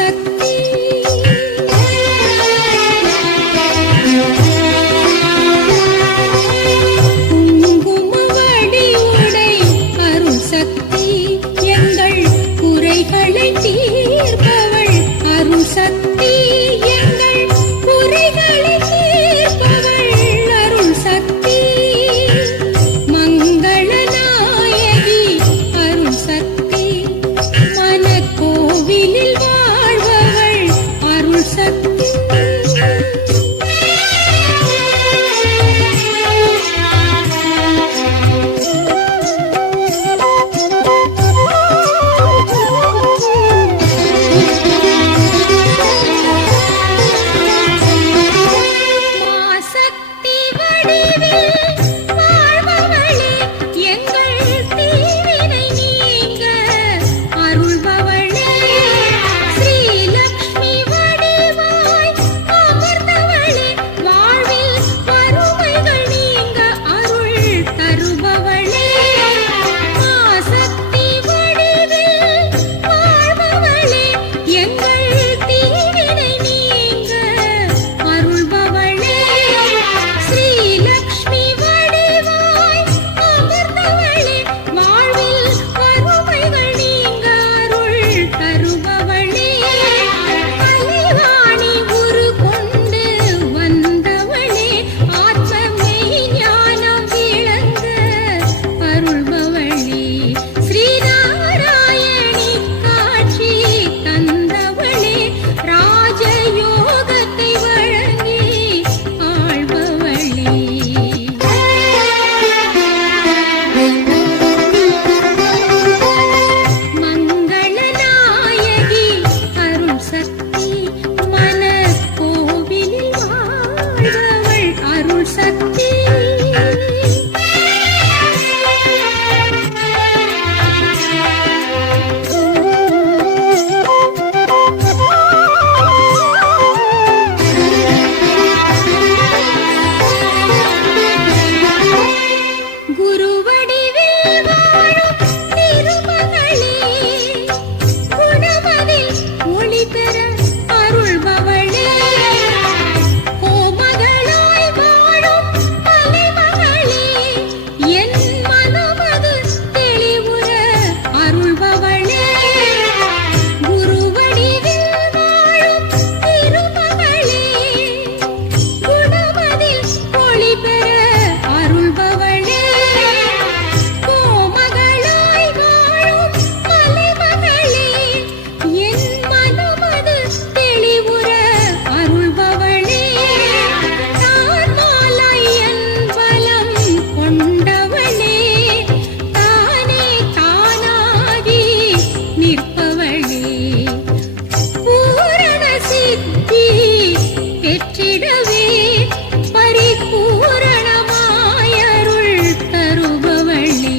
சக்தி குங்குமவடி உடை அருள் சக்தி எங்கள் குறைகளை தீர்ப்பவள் அருள் சக்தி எங்கள் குறைகளை தீர்ப்பவள் அருள் சக்தி மங்கள நாயகி அருள் சக்தி மனக்கோவிலில் வாழ்பவள் அருள் சக்தி மாசக்தி வடிவில் வாழ்பவளே எங்கள் தீவினை நீங்க அருள்பவளே ஸ்ரீலக்ஷ்மி வடிவாய் அமர்ந்தவளே வாழ்வில் வறுமைகள் நீங்க அருள் தருபவளே மாசக்தி வடிவில் வாழ்பவளே எங்கள் தீவினை நீங்க அருள்பவளே ஸ்ரீலக்ஷ்மி வடிவாய் அமர்ந்தவளே வாழ்வில் வறுமைகள் நீங்க அருள் தருபவளே கலைவாணி உரு கொண்டு வந்தவளே ஆத்ம மெய்ஞானம் விளங்க அருள்பவளே ஸ்ரீநாராயணி காட்சி தந்தவளே ராஜயோகத்தை வழங்கி ஆள்பவளே மங்கள நாயகி அருள் சக்தி மனக்கோவிலில் வாழ்பவள் அருள் சக்தி குருவடிவில் வாழும் திருமகளே குணமதில் ஒளி பெற அருள்பவளே கோமகளாய் வாழும் தலைமகளே என் மனமது தெளிவுற அருள்பவளே குருவடிவில் வாழும் திருமகளே குணமதில் ஒளி பெற அருள்பவளே கோமகளாய் வாழும் தலைமகளே என் மனமது தெளிவுற அருள்பவளே தான்மாலாய் என் பலம் கொண்டவளே தானே தானாகி நிற்பவளே பூரண சித்தி பெற்றிடவே பரிபூரணமாய் அருள் தருபவளே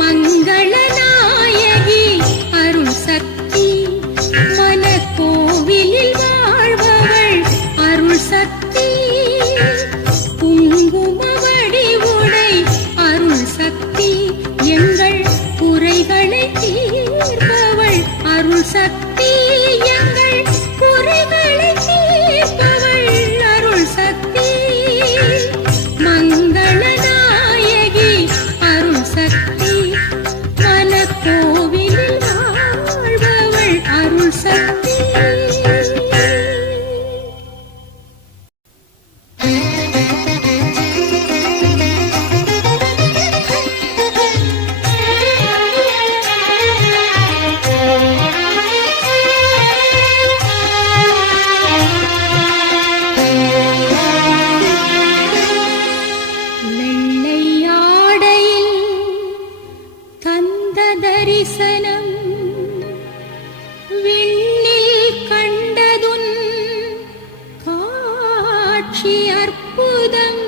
மங்கள நாயகி அருள் சக்தி மனக்கோவிலில் வாழ்பவள் அருள் சக்தி குங்குமவடி உடை அருள் சக்தி எங்கள் குறைகளை தீர்ப்பவள் அருள் சக்தி எங்கள் குறைகளை தீர்ப்பவள் அருள் சக்தி மங்கள நாயகி அருள் சக்தி மனக்கோவிலில் வாழ்பவள் அருள் சக்தி வெள்ளை ஆடையில் தந்த தரிசனம் விண்ணில் கண்டதுன் காட்சி அற்புதம்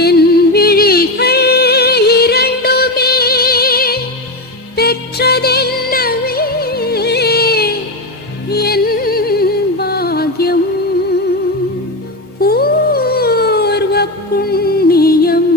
என் விழிகள் இரண்டுமே பெற்றதென்னவே என் பாக்யம் பூர்வ புண்ணியம்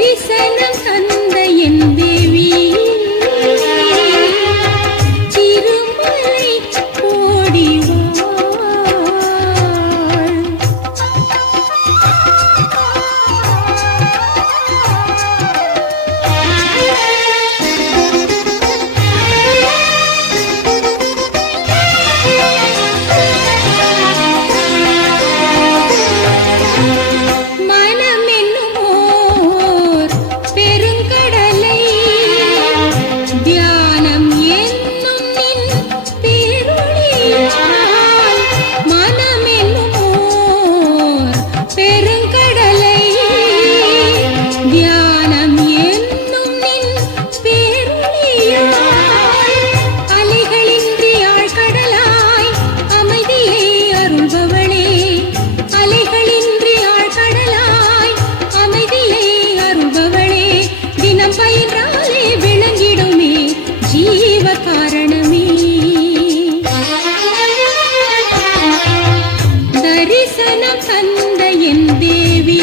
தரிசனம் தந்த என் தேவி திருமலை கோடிவாள். மனமென்னுமோர் பெருங்கடலை தியானம் என்னும் நின் பேரொளியால். மனமென்னுமோர் பெருங்கடலை தியானம் என்னும் நின் பேரொளியால். அலைகளின்றி ஆழ்கடலாய் அமைதியை அருள்பவளே, அலைகளின்றி ஆழ்கடலாய் அமைதியை அருள்பவளே, தினம் பயின்றாலே விளங்கிடுமே ஜீவ காரணமே. தரிசனம் தந்த என் தேவி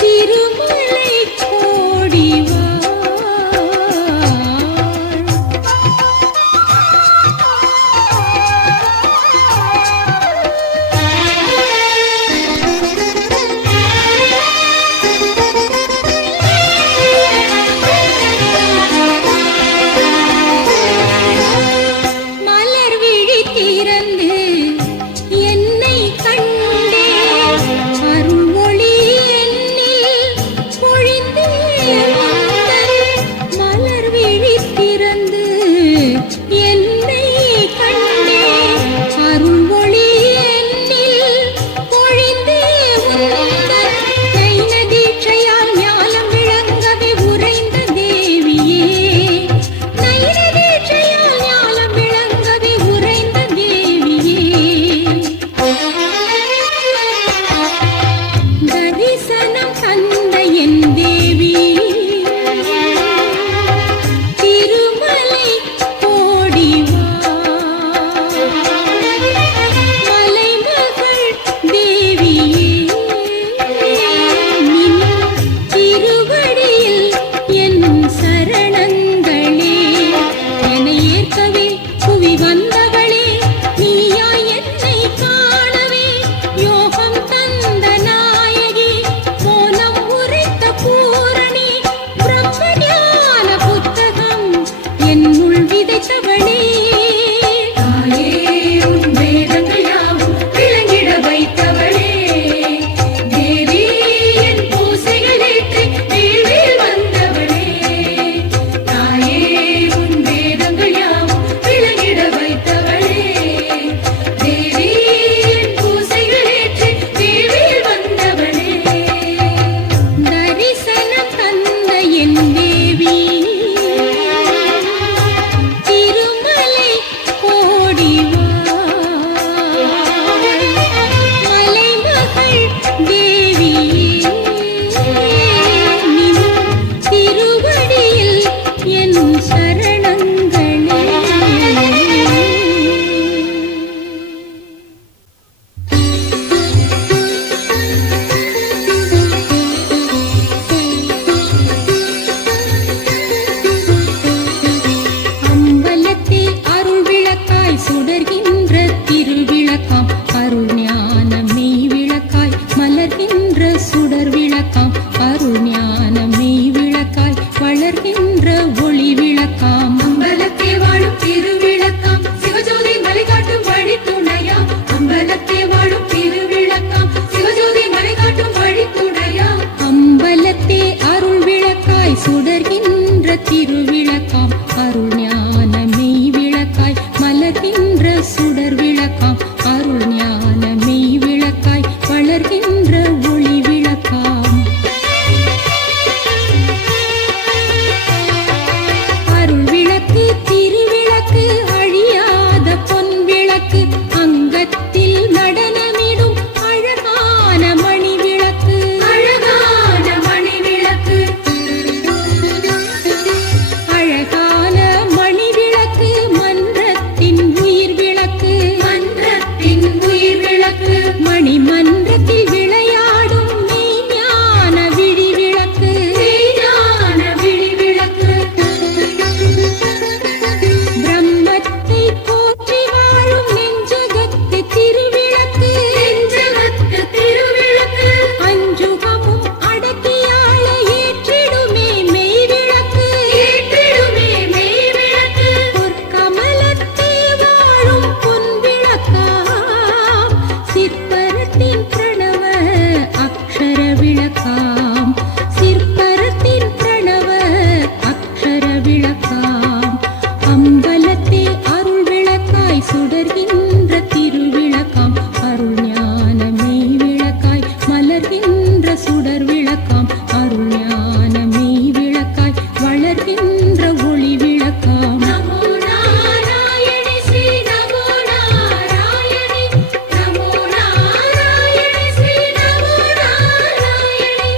திருமலை கோடிவாள். மலர் விழி திறந்து என்னை கண்டு விளக்காம் சிற்பரத்தின் பிரணவ அக்ஷர விளக்காம் அம்பலத்தே அருள் விளக்காய் சுடர்கின்ற திருவிளக்காம் அருள் ஞான மெய் விளக்காய் மலர்கின்ற சுடர் விளக்காம் அருள் ஞான மெய் விளக்காய் வளர்கின்ற ஒளி விளக்காம் நமோ நாராயணி ஸ்ரீ நமோ நாராயணி நமோ நாராயணி ஸ்ரீ நமோ நாராயணி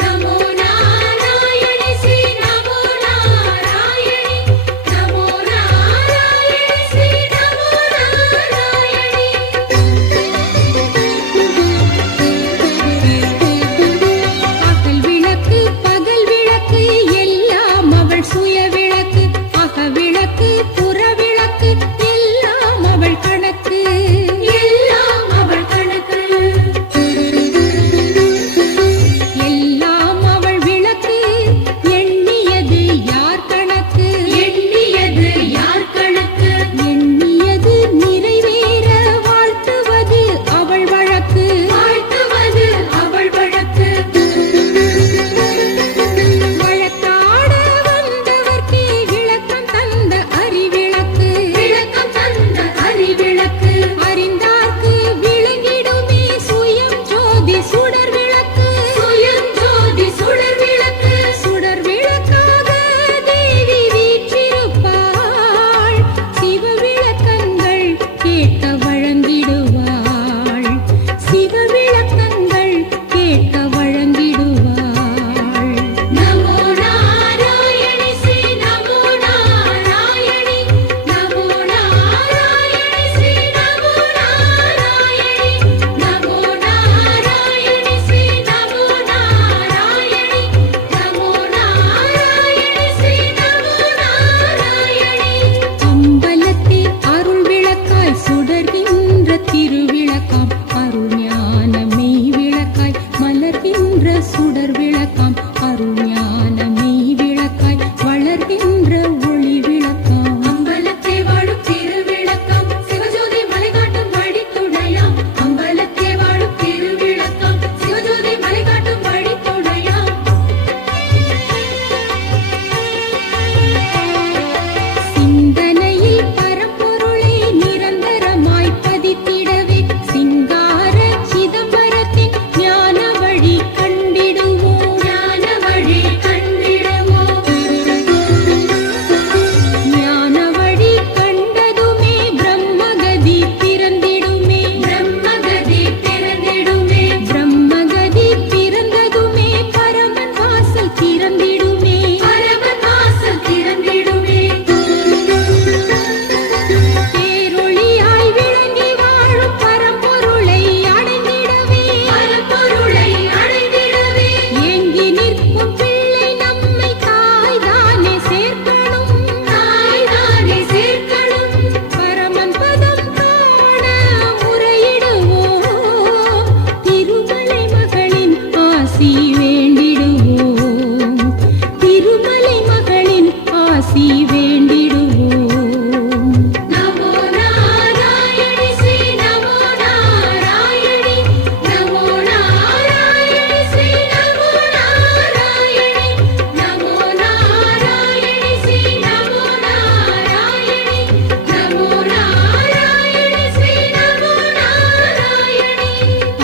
நமோ நாராயணி ஸ்ரீ நமோ நாராயணி நமோ நாராயணி ஸ்ரீ நமோ நாராயணி பகல் விளக்கு எல்லாம் அவள் சுய விளக்கு அக விளக்கு புற விளக்கு எல்லாம் அவள் கணக்கு எல்லாம் அவள் கணக்கு எல்லாம் அவள் விளக்கு எண்ணியது யார் கணக்கு எண்ணியது யார் கணக்கு எண்ணியது நிறைவேற வாழ்த்துவது அவள் வழக்கு வாழ்த்துவது அவள் வழக்கு வழக்காட வந்தவர்க்கே விளக்கம் தந்த அறிவிளக்கு விளக்கம் தந்த அறிவிளக்கு அறிந்தார்க்கு விளங்கிடுமே சுயம் ஜோதி சுடர் விளக்கு சுயம் ஜோதி சுடர் விளக்கு சுடர் விளக்காக தேவி வீற்றிருப்பாள் சிவ விளக்கங்கள் கேட்க வழங்கிடுவாள் சிவ விளக்கங்கள் கேட்க வழங்கிடுவாள் நமோ நாராயணி ஸ்ரீ நமோ நாராயணி நமோ நாராயணி ஸ்ரீ நமோ நாராயணி நமோ நாராயணி ஸ்ரீ நமோ நாராயணி நமோ நாராயணி ஸ்ரீ நமோ நாராயணி அம்பலத்தே அருள் விளக்காய் சுடர்கின்ற திருவிளக்காம் அருள் ஞான மெய் விளக்காய் மலர்கின்ற சுடர் விளக்காம் அருள் ஞான மெய் விளக்காய் வளர்கின்ற ஒளி விளக்காம் அம்பலத்தே வாழும் திருவிளக்கம் சிவஜோதி மலை காட்டும் வழித்துணையாம் அம்பலத்தே வாழும் திருவிளக்கம் சிவஜோதி மலை காட்டும் வழித்துணையாம் சிந்தனையில் பரம்பொருளை நிரந்தரமாய் பதித்திடவே சிங்கார சிதம்பரத்தின் ஞான வழி கண்டிடுவோம் ஞான வழி கண்டிடுவோம் ஞான வழி கண்டதுமே பிரம்மகதி பிறந்திடுமே பிரம்மகதி பிறந்திடுமே பிரம்மகதி பிறந்ததுமே பரமன் வாசல் திறந்திடுமே பரமன் வாசல் திறந்திடுமே பேரொளியாய் விளங்கி வாழும் பரம்பொருளை அடைந்திடவே பரம்பொருளை அடைந்திடவே ஏங்கி நிற்கும் பிள்ளை நம்மை தாய்தானே சேர்க்கணும் தாய்தானே சேர்க்கணும் பரமன் பதம் காண முறையிடுவோம் திருமலை மகளின் ஆசி வேண்டிடுவோம் திருமலை மகளின் ஆசி வேண்டிடுவோம் நமோ நாராயணி ஸ்ரீ நமோ நாராயணி நமோ நாராயணி ஸ்ரீ நமோ நாராயணி நமோ நாராயணி ஸ்ரீ நமோ நாராயணி நமோ நாராயணி ஸ்ரீ நமோ நாராயணி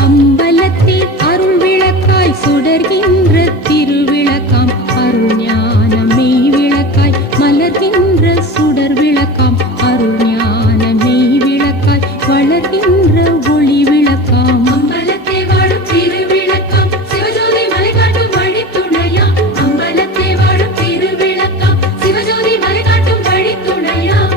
அம்பலத்தே அருள் விளக்காய் சுடர்கின்ற திருவிளக்காம் அருள் ஞான மெய் விளக்காய் மலர்கின்ற சுடர் விளக்காம் அருள் ஞான மெய் விளக்காய் வளர்கின்ற ஒளி விளக்காம் அம்பலத்தே வாழும் திருவிளக்கம் சிவஜோதி மலை காட்டும் வழித்துணையாம் அம்பலத்தே வாழும் திருவிளக்கம் சிவஜோதி மலை காட்டும் வழித்துணையாம்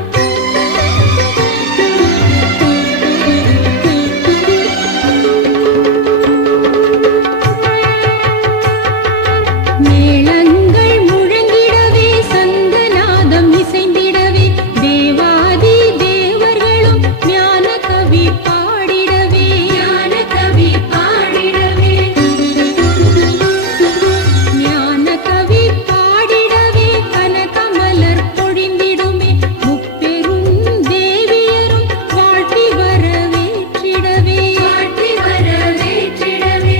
மேளங்கள் முழங்கிடவே சங்கநாதம் இசைந்திடவே தேவாதி தேவர்களும் ஞான கவி பாடிடவே ஞான கவி பாடிடவே ஞான கவி பாடிடவே கனகமலர் பொழிந்திடுமே முப்பெரும் தேவியரும் வாழ்த்தி வரவேற்றிடவே வாழ்த்தி வரவேற்றிடவே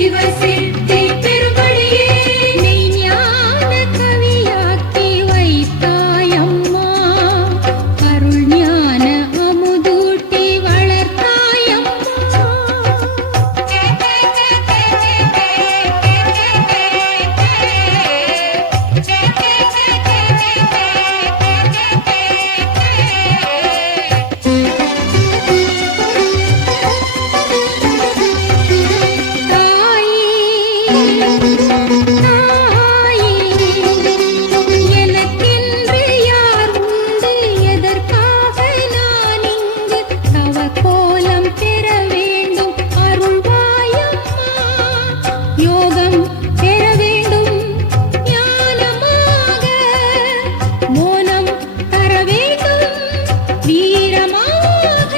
சிவசித்தி பெரும்படியே மெய்ஞான கவியாக்கி வைத்தாயம்மா அருள் ஞான அமுதூட்டி வளர்த்தாயம்மா எனக்கென்று யார் உண்டு எதற்காக நான் இங்கு தவ கோலம் பெற வேண்டும் அருள்வாயம்மா யோகம் பெற வேண்டும் ஞானமாக மோனம் தர வேண்டும் வீரமாக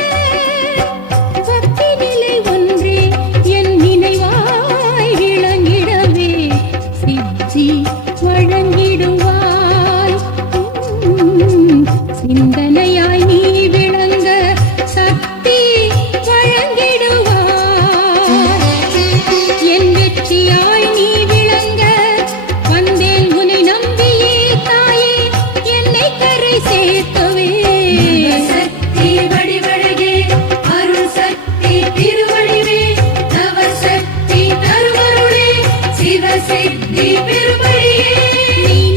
பக்தி நிலை ஒன்றே என் நினைவாய் விளங்கிடவே சித்தி வழங்கிடுவாய் சிந்தனையாய் நீ விளங்க சக்தி வழங்கிடுவாய் என் வெற்றியாய் நீ விளங்க வந்தேன் உன்னை நம்பியே தாயே என்னை கரை சேர்க்கவே சக்தி வடிவழகே அருள் சக்தி திருவடிவே நவ சக்தி தருவருளே சிவசித்தி பெரும்படியே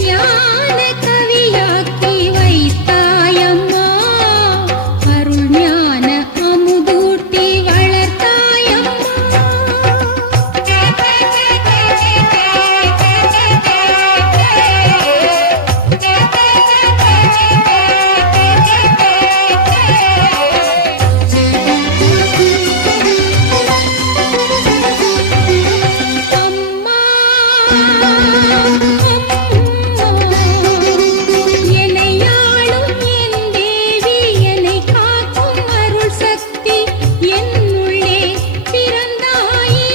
ஞான கவியாக்கி வைத்தாயம்மா அருள் ஞான அமுதூட்டி வளர்த்தாயம்மா என்னையாளும் என் தேவி என்னை காக்கும் அருள் சக்தி என்னுள்ளே பிறந்தாயே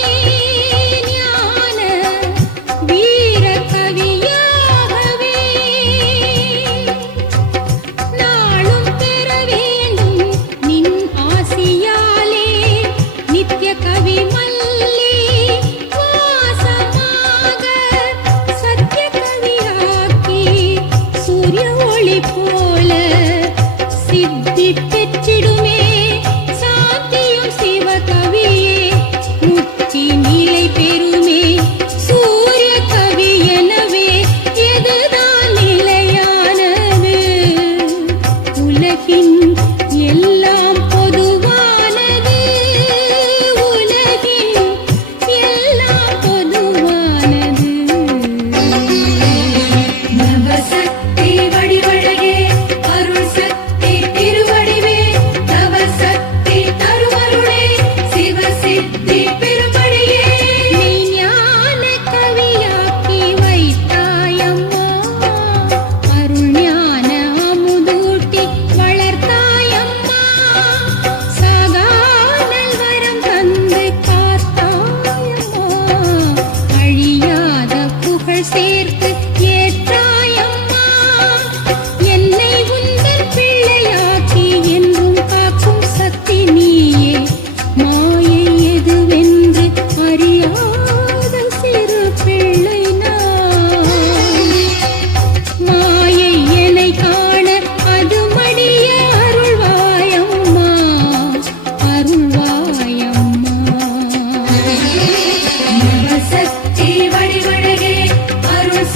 ஞான வீர கவியாகவே நாளும் பெற வேண்டும் நின் ஆசியாலே நித்ய கவி மல்லி வாசமாக சத்ய கவியாக்கி சூரிய ஒளி போல சித்தி பெற்றிடுமே சாத்தியும் சிவ கவியே முத்தி நிலை பெறுமே சூரிய கவி எனவே எதுதான் நிலையானது உலகின் எல்லாம் பொதுவானது உலகின் எல்லாம் பொதுவானது நவசக்தி வடிவழகே அருள் சக்தி திருவடிவே நவ சக்தி தருவருளே சிவசித்தி பெரும்படியே ஞான கவியாக்கி வைத்தாயம்மா அருள் ஞான அமுதூட்டி வளர்த்தாயம்மா சாகானல் வரம் தந்து காத்தாயம்மா அழியாத புகழ் சேர்த்து ஏற்றாயம்மா என்னை உந்தன் பிள்ளையாக்கி என்றும் காக்கும் சக்தி நீயே மாயை எதுவென்று அறியாத சிறு பிள்ளை நான் மாயை என்னை காண அது மடிய அருள்வாயம்மா அருள்வாயம்மா நவசக்தி வடிவழகே அருள்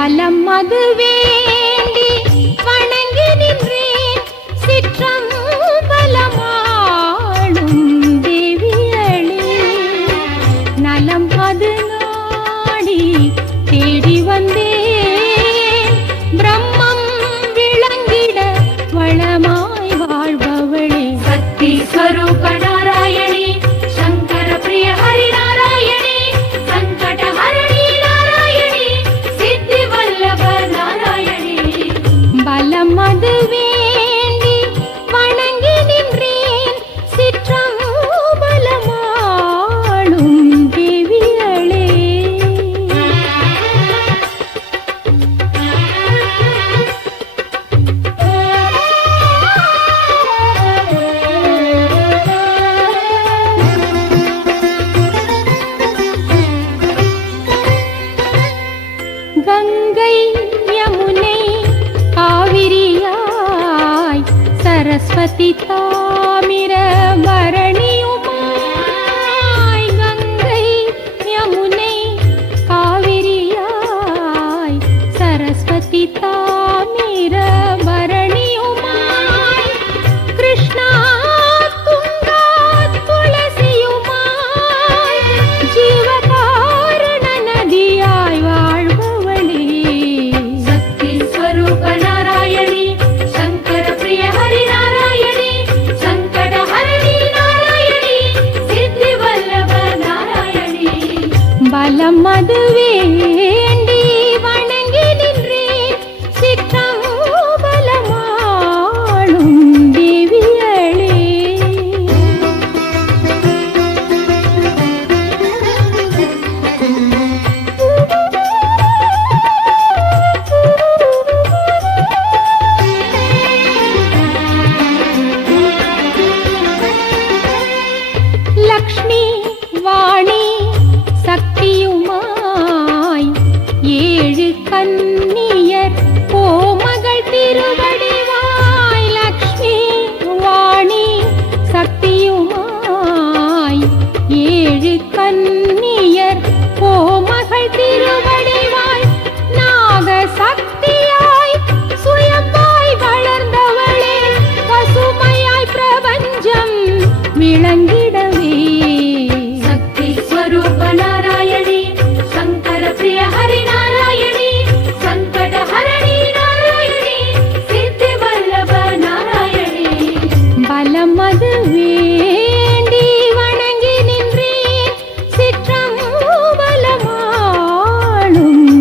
பலம் அது வேண்டி வணங்கி நின்றேன் சிற்றம்பலமாளும் தேவியளே நலம் அது நாடி தேடி வந்தேன் பிரம்மம் விளங்கிட வளமாய் வாழ்பவளே சக்தி ஸ்வரூப நாராயணி சங்கர பிரிய ஹரி நாராயணி சங்கட ஹரணி நாராயணி சித்தி வல்லப நாராயணி பலம் அது வேண்டி வணங்கி நின்றேன் சிற்றம்பலமாளும் தேவியளே கங்கை யமுனை காவிரியாய் சரஸ்வதி தாமிர பரணியுமாய் கங்கை யமுனை காவிரியாய் சரஸ்வதி தாமிர பரணியுமாய் கிருஷ்ணா துங்கா துளசியுமாய் ஜீவகாரண நதியாய் வாழ்பவளே சக்தி ஸ்வரூப நாராயணி சங்கர பிரிய ஹரி நாராயணி சங்கட ஹரணி நாராயணி சித்தி வல்லப நாராயணி பலம் அது வேண்டி வணங்கி நின்றேன் சிற்றம்பலமாளும் தேவியளே லக்ஷ்மி வாணி சக்தியுமாய் ஏழு கன்னியர் கோமகள் திருவடிவாய் லக்ஷ்மி வாணி சக்தியுமாய் ஏழு கன்னியர் கோமகள் திருவடிவாய் நாக சக்தியாய் சுயம்பாய் வளர்ந்தவளே பசுமையாய் பிரபஞ்சம் விளங்கிடவே சக்தி ஸ்வரூப நாராயணி சங்கர பிரிய ஹரி நாராயணி சங்கட ஹரணி நாராயணி சித்தி வல்லப நாராயணி பலம் அது வேண்டி வணங்கி நின்றேன் சிற்றம்பலமாளும்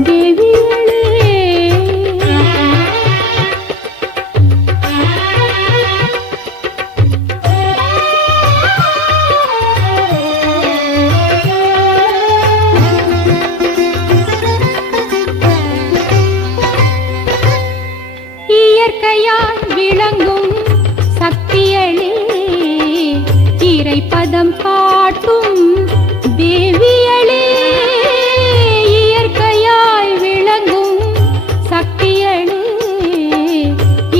தேவியளே இயற்கையால் விளங்கும் சக்தியளே இறைப்பதம் காட்டும் தேவியளே இயற்கையாய் விளங்கும் சக்தியளே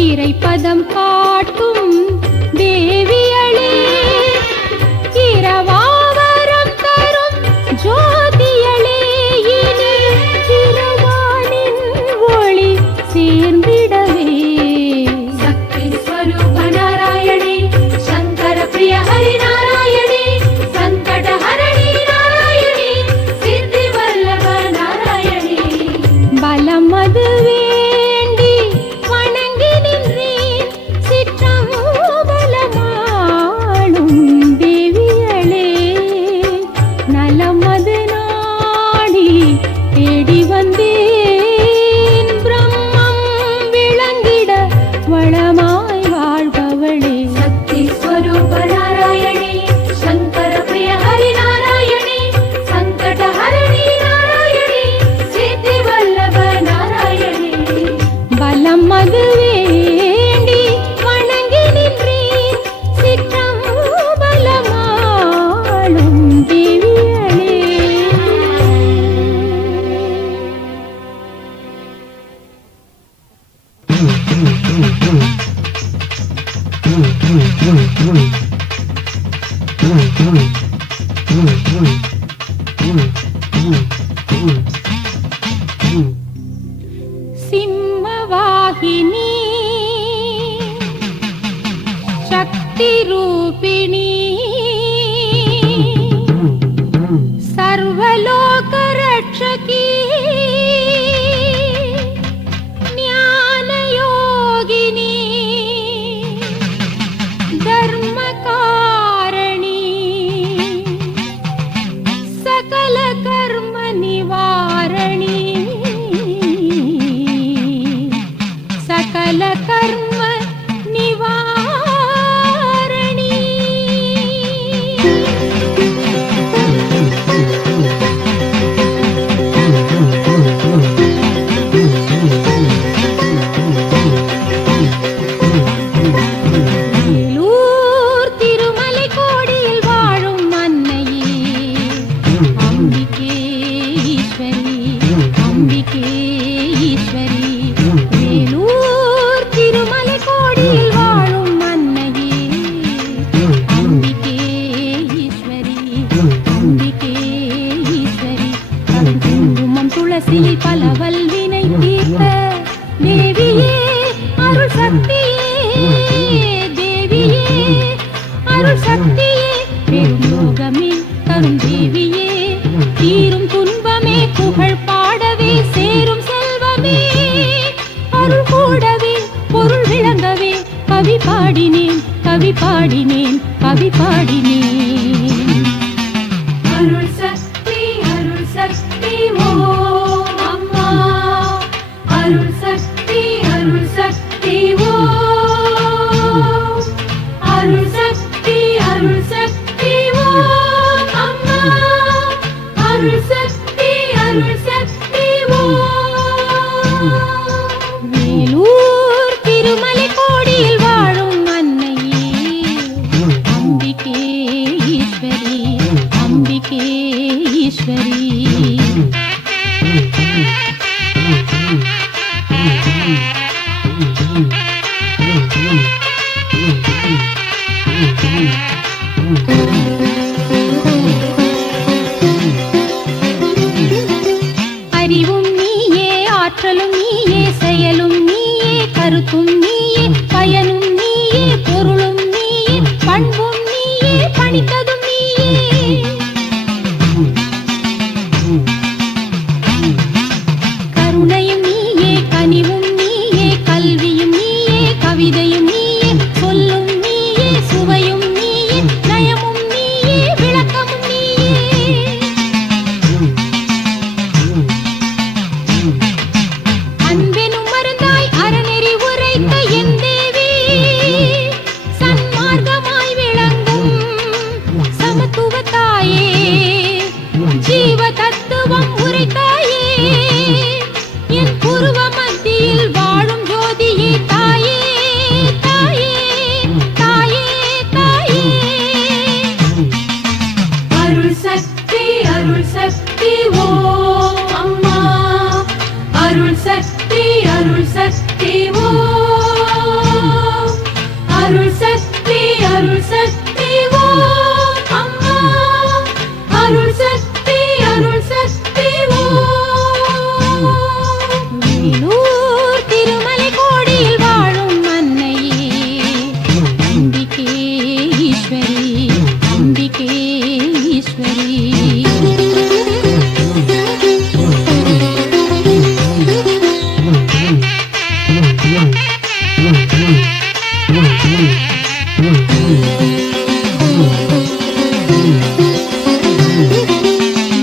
இறைப்பதம் காட்டும் தேவியளே இரவாவரம் தரும் ஜோதியளே இனி திருவானின் ஒளி சேர்ந்திடவே சக்தி ஸ்வரூப நாராயணி சங்கர பிரிய ஹரி நாராயணி சங்கட ஹரணி நாராயணி சித்தி வல்லப நாராயணி பலம் அது வேண்டி வணங்கி நின்றேன் சிற்றம்பலமாளும் தேவியளே நலம் அது நாடி தேடி வந்தேன் பிரம்மம் விளங்கிட வளமாய் வாழ்பவளே சக்தி ஸ்வரூப நாராயணி சங்கர பிரிய ஹரி நாராயணி சங்கட ஹரணி நாராயணி சித்தி வல்லப நாராயணி பலம் அது வேண்டி வணங்கி நின்றேன் சிற்றம்பலமாளும் தேவியளே சிம்மவாகினி சக்தி ரூபிணி சர்வலோக ரட்சகி ஞான யோகினி தர்மகாரணி சகல கர்ம நிவாரணி சகல கர்ம நிவாரணி வேலூர் திருமலை கோடியில் வாழும் அன்னையே அம்பிகே ஈஸ்வரி அம்பிகே ஈஸ்வரி வேலூர் திருமலை கோடியில் வாழும் அன்னையே அம்பிகே ஈஸ்வரி அம்பிகே ஈஸ்வரி குங்குமம் துளசியை பல வல்வினை தீர்த்த தேவியே அருள் சக்தியே தேவியே அருள் சக்தியே பெருலோகமே தரும் தேவியே தீரும் துன்பமே புகழ் பாடவே சேரும் செல்வமே அருள் கூடவே பொருள் விளங்கவே கவி பாடினேன் கவி பாடினேன் கவி பாடினேன் அருள் சக்தி ஓ அம்மா அருள் சக்தி ஓ அருள் சக்தி ஓ அம்மா அருள் சக்தி ஓ வேலூர் திருமலை கோடியில் வாழும் அன்னையே அம்பிகே ஈஸ்வரி அம்பிகே ஈஸ்வரி அறிவும் நீயே ஆற்றலும் நீயே செயலும் நீயே கருத்தும் நீயே பயனும் நீயே பொருளும் நீயே பண்பும் நீயே பணித்ததும் நீயே கருணையும் நீயே கனிவும் நீயே கல்வியும் நீயே கவிதையும் நீயே சொல்லும் நீயே சுவையும் நீயே நயமும் நீயே விளக்கமும் நீயே அன்பெனும் மருந்தாய் அறநெறி உரைத்த என் தேவி சன்மார்க்கமாய் விளங்கும் சமத்துவ தாயே ஜீவ தத்துவம் உரைத்தாயே என் புருவ மத்தியில் வாழும் ஜோதியே தாயே தாயே தாயே தாயே அருள் சக்தி ஓ அம்மா அருள் சக்தி ஓ அருள் சக்தி ஓ அம்மா அருள் சக்தி ஓ வேலூர் திருமலை கோடியில் வாழும் அன்னையே அம்பிகே ஈஸ்வரி அம்பிகே ஈஸ்வரி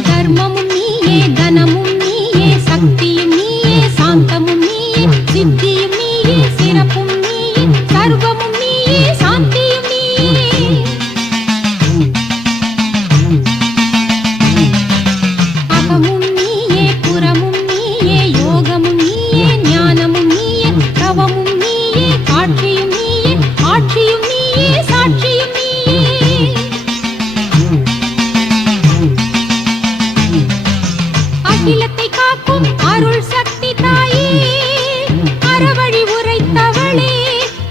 தர்மமும் நீயே தனமும் நீயே சக்தியும் நீயே சாந்தமும் நீயே சித்தியும் நீயே சிறப்பும் நீயே சர்வமும் நீயே சாந்தியும் நீயே அகமும் நீயே புறமும் நீயே யோகமும் நீயே ஞானமும் நீயே தவமும் நீயே காட்சியும் நீயே ஆட்சியும் நீயே சாட்சியும் நீயே அகிலத்தை காக்கும் அருள் சக்தி தாயே அறவழி உரைத்தவளே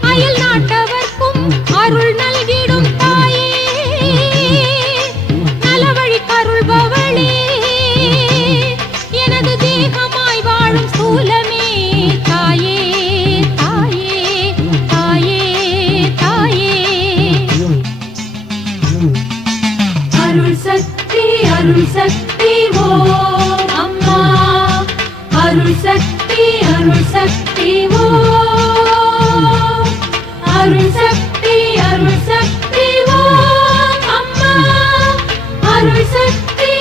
அயல் நாட்டவர்க்கும் அருள் நல்கிடும் தாயே நலவழி கருள்பவளே எனது தேகமாய் வாழும் ஸ்தூலமே சக்தி அருள் சக்தி ஓம் அருள் சக்தி ஓம் அம்மா அருள் சக்தி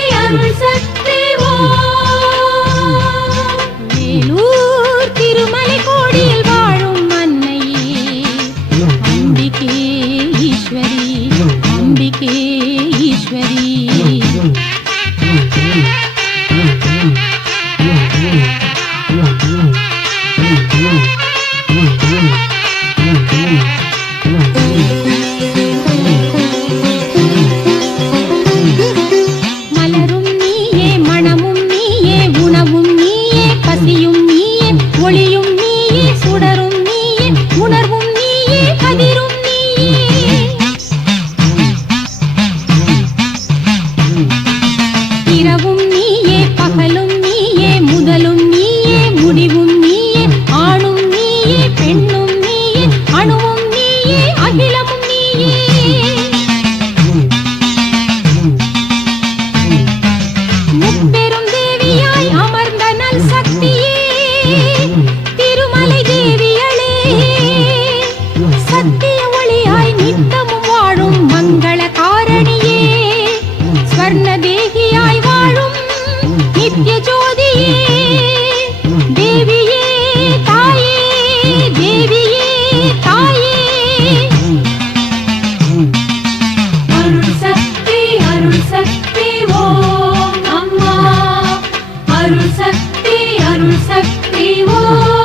ஓம் வேலூர் திருமலை கோடியில் வாழும் அன்னையே அம்பிகே ஈஸ்வரி அம்பிகே ஈஸ்வரி மலரும் நீயே மணமும் நீயே உணவும் நீயே பசியும் நீயே ஒளியும் நீயே சுடரும் நீயே உணர்வும் நீயே கதிரும் நீயே இரவும் நீயே பகலும் நீயே முதலும் நீயே முடிவும் நீயே ஆணும் நீயே பெண்ணும் நீயே அணுவும் நீயே அகிலமும் நீயே முப்பெரும் தேவியாய் அமர்ந்த நல் சக்தியே திருமலை தேவியளே சத்திய ஒளியாய் நித்தமும் வாழும் மங்கள காரணியே ஸ்வர்ண தேகியாய் வாழும் நித்ய ஜோதியே தேவியே தாயே தேவியே தாயே அருள் சக்தி ஓம் அம்மா அருள் சக்தி ஓம்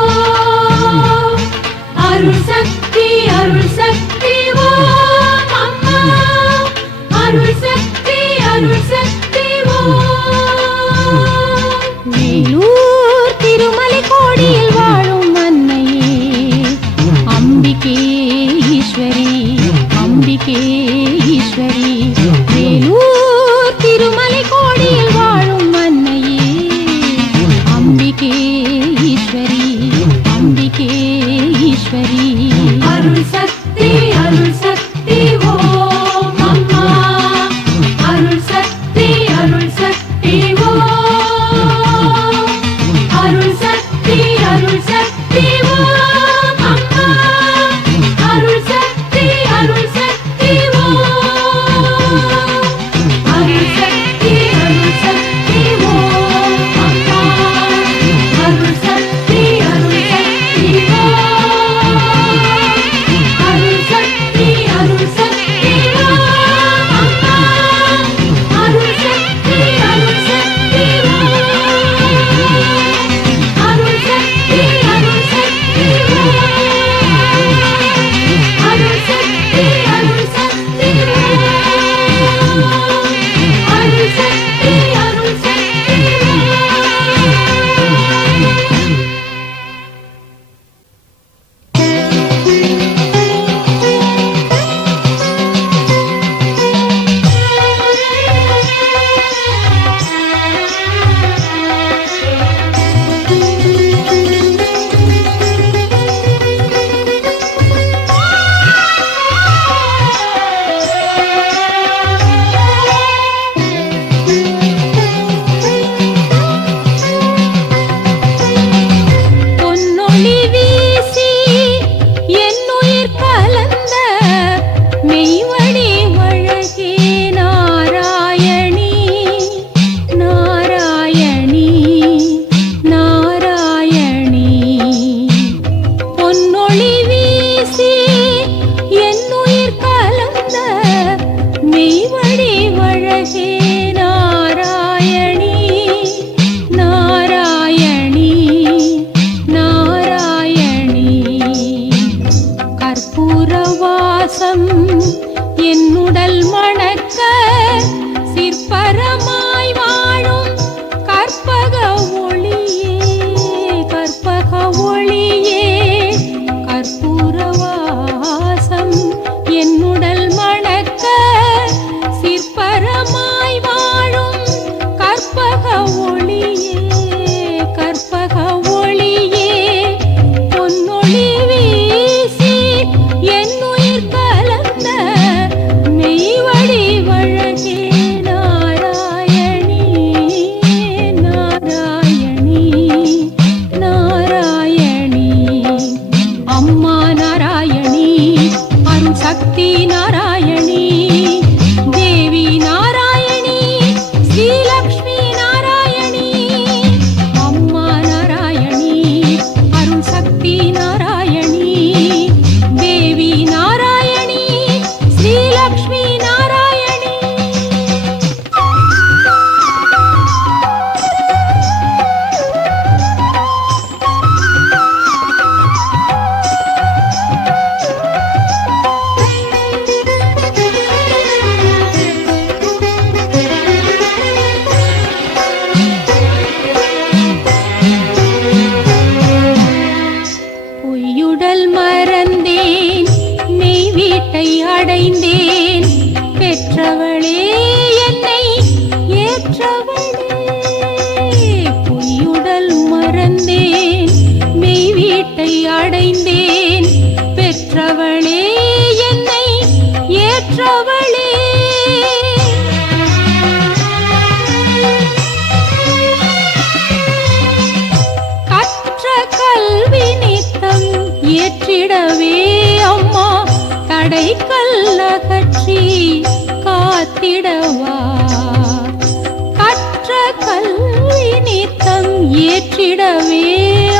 ஏற்றிடவே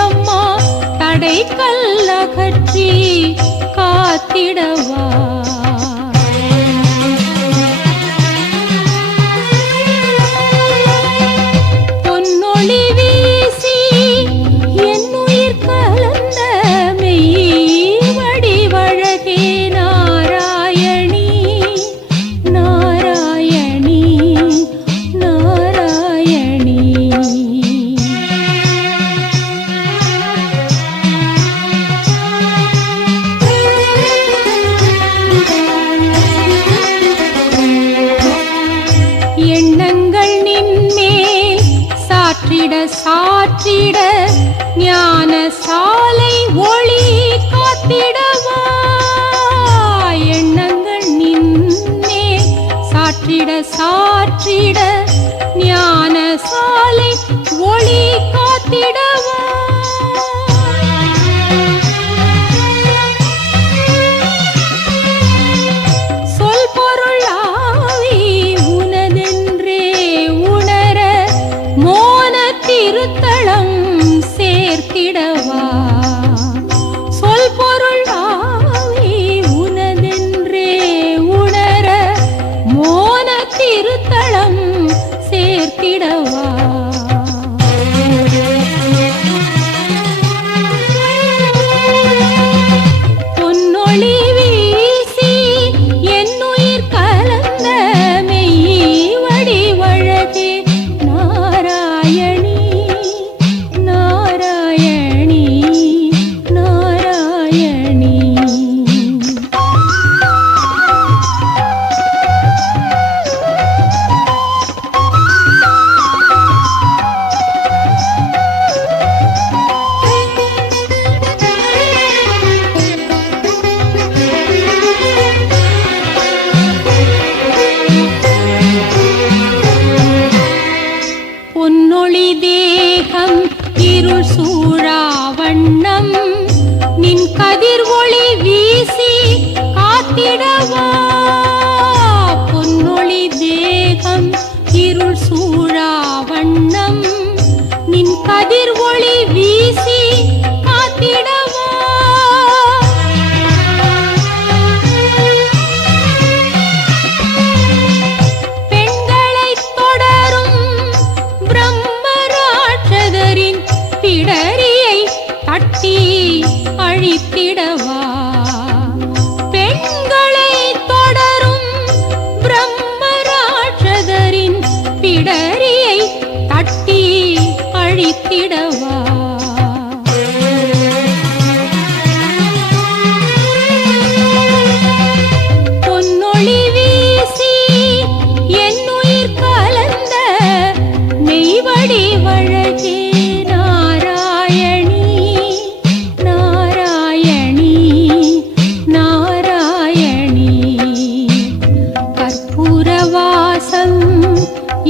அம்மா தடை கல்லகற்றி காத்திடவா. பொன்னொளி வீசி என்னுயிர் கலந்த மெய் வடிவழகே நாராயணி நாராயணி நாராயணி. எண்ணங்கள் நின்மேல் சாற்றிட சாற்றிட ஞான சாலை ஒளி காத்திடவா. எண்ணங்கள் நின்மேல் சாற்றிட சாற்றிட ஞான சாலை ஒளி காத்திடவா. சொல் பொருளாவி உனதென்றே உணர மோன திருத்தலம் சேர்த்திடவா. சொல் பொருளாவி உனதென்றே உணர மோன திருத்தலம் சேர்த்திடவா. பொன்னொளி வீசி என்னுயிர் கலந்த மெய் வடிவழகே நாராயணி நாராயணி நாராயணி. பொன்னொளி தேகம் இருள் சூழா வண்ணம் நின் கதிர் ஒளி வீசி காத்திடவா. பொன்னொளி தேகம் இருள் சூழா வண்ணம் நின் கதிர் ஒளி வீசி காத்திடவா. பெண்களைத் தொடரும் பிரம்மராட்சதரின் பிடரியை தட்டி அழித்திடவா. பெண்களைத் தொடரும் பிரம்மராட்சதரின் பிடரியை தட்டி அழித்திடவா. பொன்னொளி வீசி என்னுயிர் கலந்த மெய் வடிவழகே நாராயணி நாராயணி நாராயணி. கற்பூர வாசம்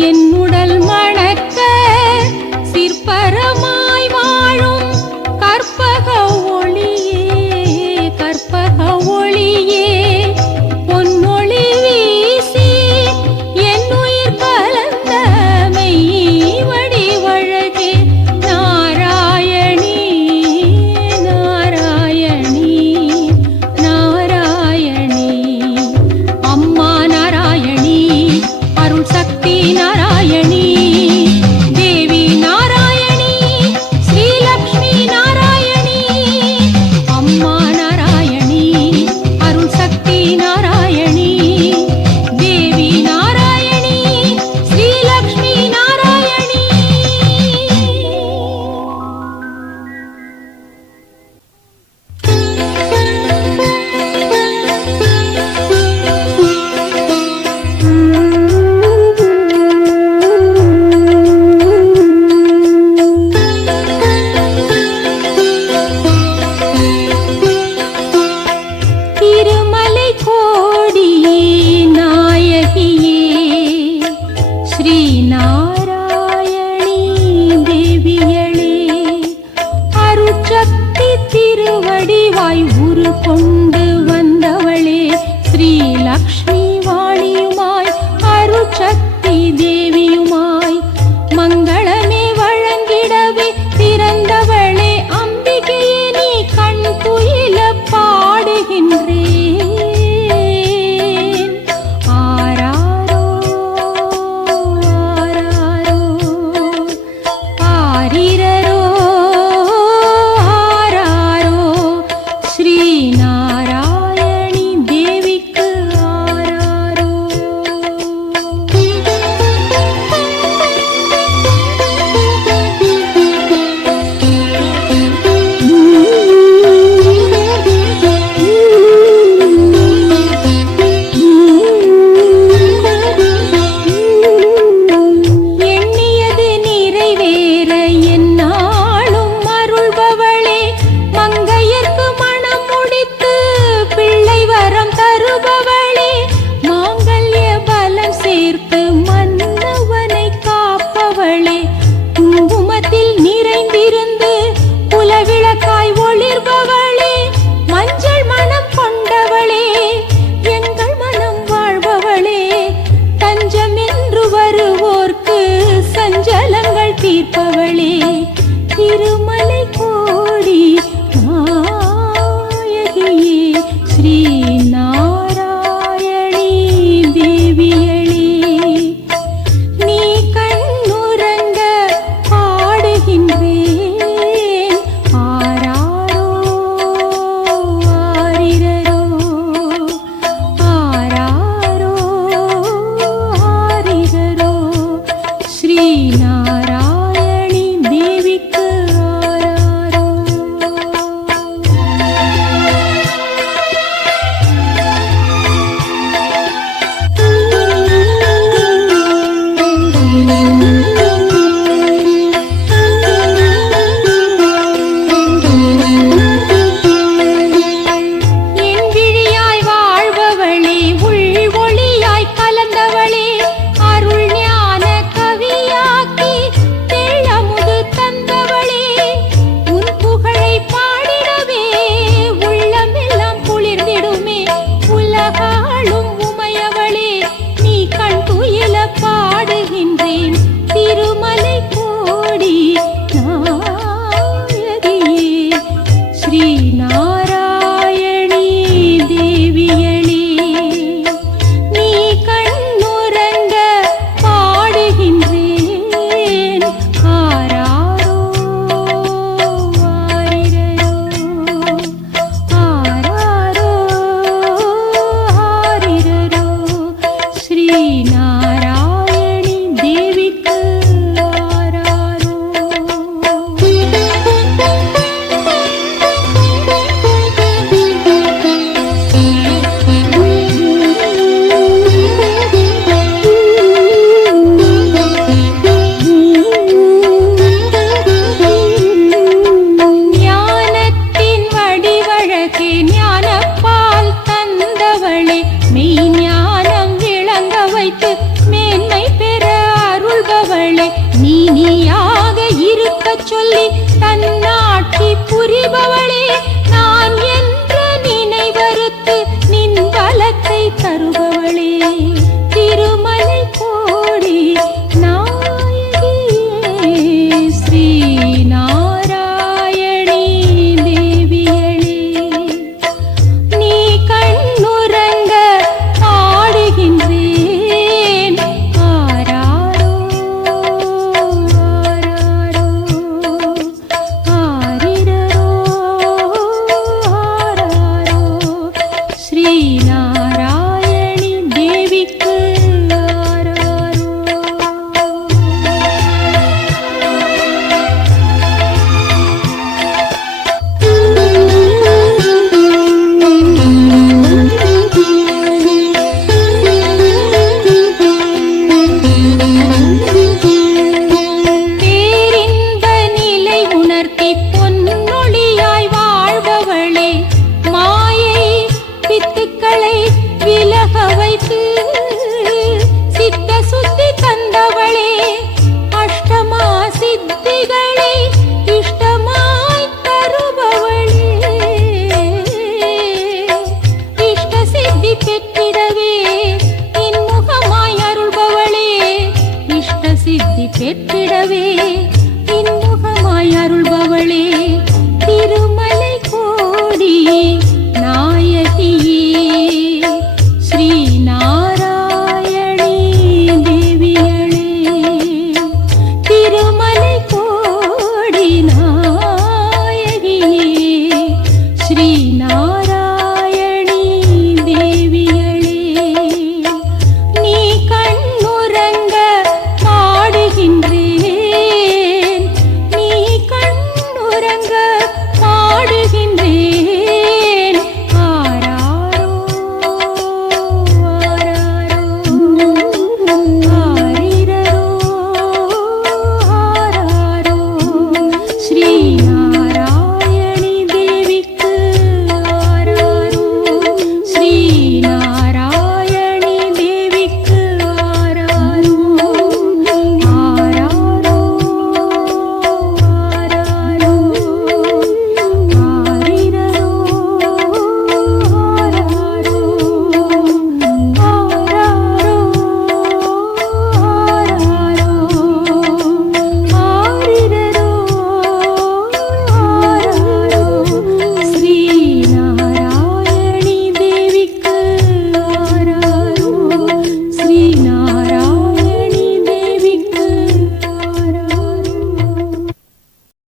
என்னுடல் மணக்க சிற்பரமாய் வாழும் கற்பக ஒளியே கற்பக ஒளியே. பொன்னொளி வீசி என்னுயிர் கலந்த மெய் வடிவழகே நாராயணி நாராயணி நாராயணி. அம்மா நாராயணி அருள் சக்தி நாராயணி தேவி நாராயணி ஸ்ரீலக்ஷ்மி நாராயணி. அம்மா நாராயணி அருள் சக்தி நாராயணி தேவி நாராயணி ஸ்ரீலக்ஷ்மி நாராயணி. திருமலை கோடியே நாயகியே ஸ்ரீ நாராயணி தேவியளே. அருட்சக்தி திருவடிவாய் உரு கொண்ட